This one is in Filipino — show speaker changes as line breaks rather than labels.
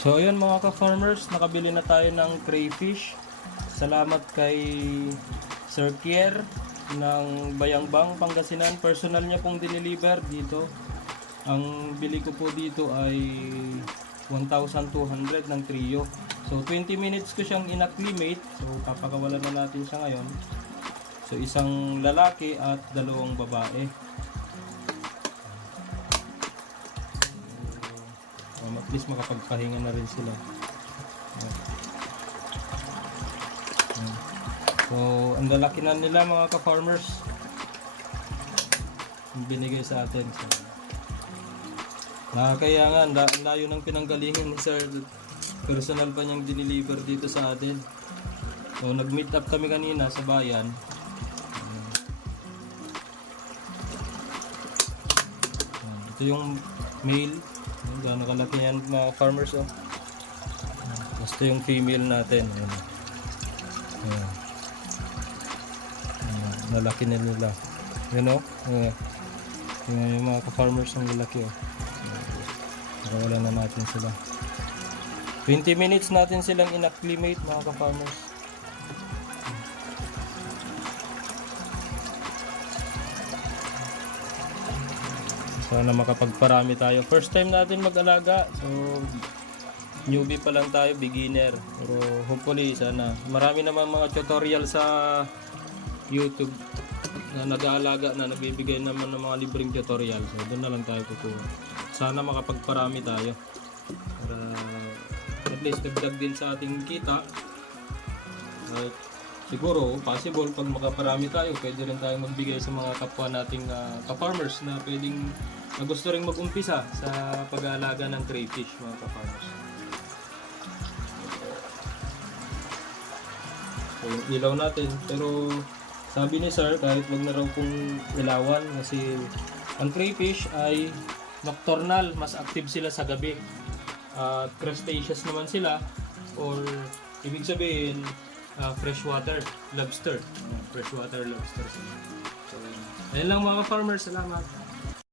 So ayun mga ka-farmers, nakabili na tayo ng crayfish. Salamat kay Sir Kier ng Bayangbang, Pangasinan. Personal niya pong dineliver dito. Ang bili ko po dito ay 1,200 ng trio. So 20 minutes ko siyang inacclimate. So papakawalan na natin siya ngayon. So isang lalaki at dalawang babae. Um, at least makapagpahinga na rin sila. So, ang lalaki na nila mga ka-farmers. Yung binigay sa atin. So, na kaya nga, ang la- ang layo ng pinanggalingan ni Sir. Personal pa niyang dineliver dito sa atin. So, nag-meet up kami kanina sa bayan. Ayan. Ito yung male. Ayan, Gano'ng kalaki yan mga farmers oh. Ito yung female natin. Ayan. Ayan. Ayan. Lalaki na nila. Yan oh. Ayan. Tingnan yung mga ka-farmers ng lalaki oh. Nakawala na natin sila. 20 minutes natin silang inacclimate mga ka-farmers. Sana makapagparami tayo. First time natin mag-alaga. So, newbie pa lang tayo, beginner. Pero hopefully, sana. Marami naman mga tutorial sa YouTube na nag-aalaga na nagbibigay naman ng mga libreng tutorial. So, doon na lang tayo kukuha. Sana makapagparami tayo. Para at least dagdag din sa ating kita. At siguro, possible pag makaparami tayo, pwede rin tayong magbigay sa mga kapwa nating ah, ka-farmers na pwedeng na gusto rin mag-umpisa sa pag-aalaga ng crayfish mga ka-farmers. So, yung ilaw natin, pero sabi ni sir, kahit wag na raw pong ilawan kasi ang crayfish ay nocturnal, mas active sila sa gabi. At crustaceous naman sila or ibig sabihin ah, freshwater lobster. Freshwater lobster sila. So, ayun lang mga farmers, salamat.